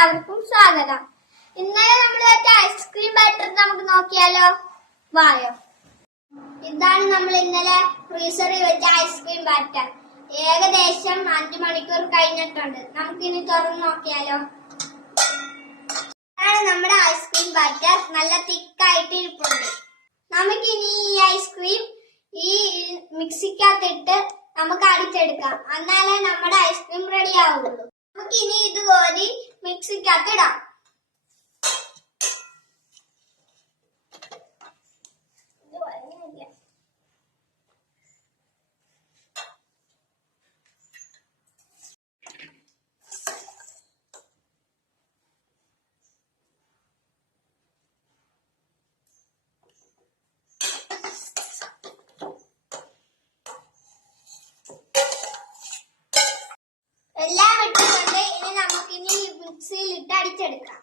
സ്വാഗതം. ഇന്നലെ നമ്മൾ വെച്ച ഐസ്ക്രീം ബാറ്റർ നമുക്ക് നോക്കിയാലോ? വായോ. ഇതാണ് നമ്മൾ ഇന്നലെ ഫ്രീസറിൽ വെച്ച ഐസ്ക്രീം ബാറ്റർ ഏകദേശം അഞ്ചു മണിക്കൂർ കഴിഞ്ഞിട്ടുണ്ട്. നമുക്ക് ഇനി തുറന്ന് നോക്കിയാലോ? ഇതാണ് നമ്മുടെ ഐസ്ക്രീം ബാറ്റർ നല്ല തിക്കായിട്ട് ഇരിപ്പുണ്ട്. നമുക്കിനി ഈ ഐസ്ക്രീം ഈ മിക്സിക്കകത്തിട്ട് നമുക്ക് അടിച്ചെടുക്കാം. എന്നാലേ നമ്മുടെ ഐസ്ക്രീം റെഡി ആവുള്ളൂ. നമുക്ക് ഇനി ഇത് കോരി മിക്സിക്കകത്ത് ഇടാം ഇത് വരുന്നില്ല. എല്ലാം ഇട്ടിട്ടുണ്ട് ഇനി നമുക്കിനി ഇട്ട് അടിച്ചെടുക്കാം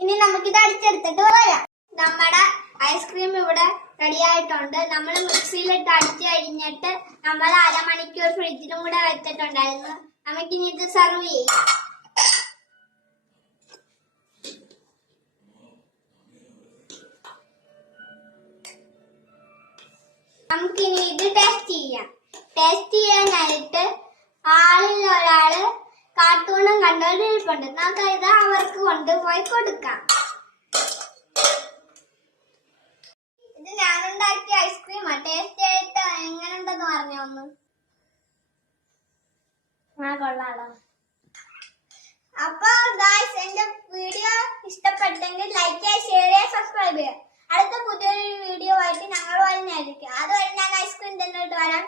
ഇനി നമുക്കിത് അടിച്ചെടുത്തിട്ട് വരാം നമ്മുടെ ഐസ്ക്രീം ഇവിടെ റെഡി ആയിട്ടുണ്ട്. നമ്മൾ മിക്സിയിലിട്ട് അടിച്ചു കഴിഞ്ഞിട്ട് നമ്മൾ അരമണിക്കൂർ ഫ്രിഡ്ജിലും കൂടെ വെച്ചിട്ടുണ്ടായിരുന്നു. നമുക്കിനി ഇത് സെർവ് ചെയ്യാം. നമുക്കിനി ഇത് ടേസ്റ്റ് ചെയ്യാം. ടെസ്റ്റ് ചെയ്യാനായിട്ട് ആളിൽ ഒരാൾ കാർട്ടൂണും കണ്ടോണ്ടിരിപ്പുണ്ട് നമുക്ക് ഇത് അവർക്ക് കൊണ്ടുപോയി കൊടുക്കാം. ഇത് ഞാനുണ്ടാക്കിയ ഐസ്ക്രീമാ ടേസ്റ്റ് ആയിട്ട് എങ്ങനെയുണ്ടെന്ന് പറഞ്ഞോ ഒന്ന്? ആ കൊള്ളാടോ അപ്പൊ ഗായ്സ് എന്റെ വീഡിയോ ഇഷ്ടപ്പെട്ടെങ്കിൽ ലൈക്ക് ചെയ്യുക ഷെയർ ചെയ്യുക സബ്സ്ക്രൈബ് ചെയ്യുക. അടുത്ത പുതിയൊരു വീഡിയോ ആയിട്ട് ഞങ്ങൾ വരുന്നതായിരിക്കും അതുവരെ ഞാൻ ഐസ്ക്രീം തന്നിട്ട് വരാം.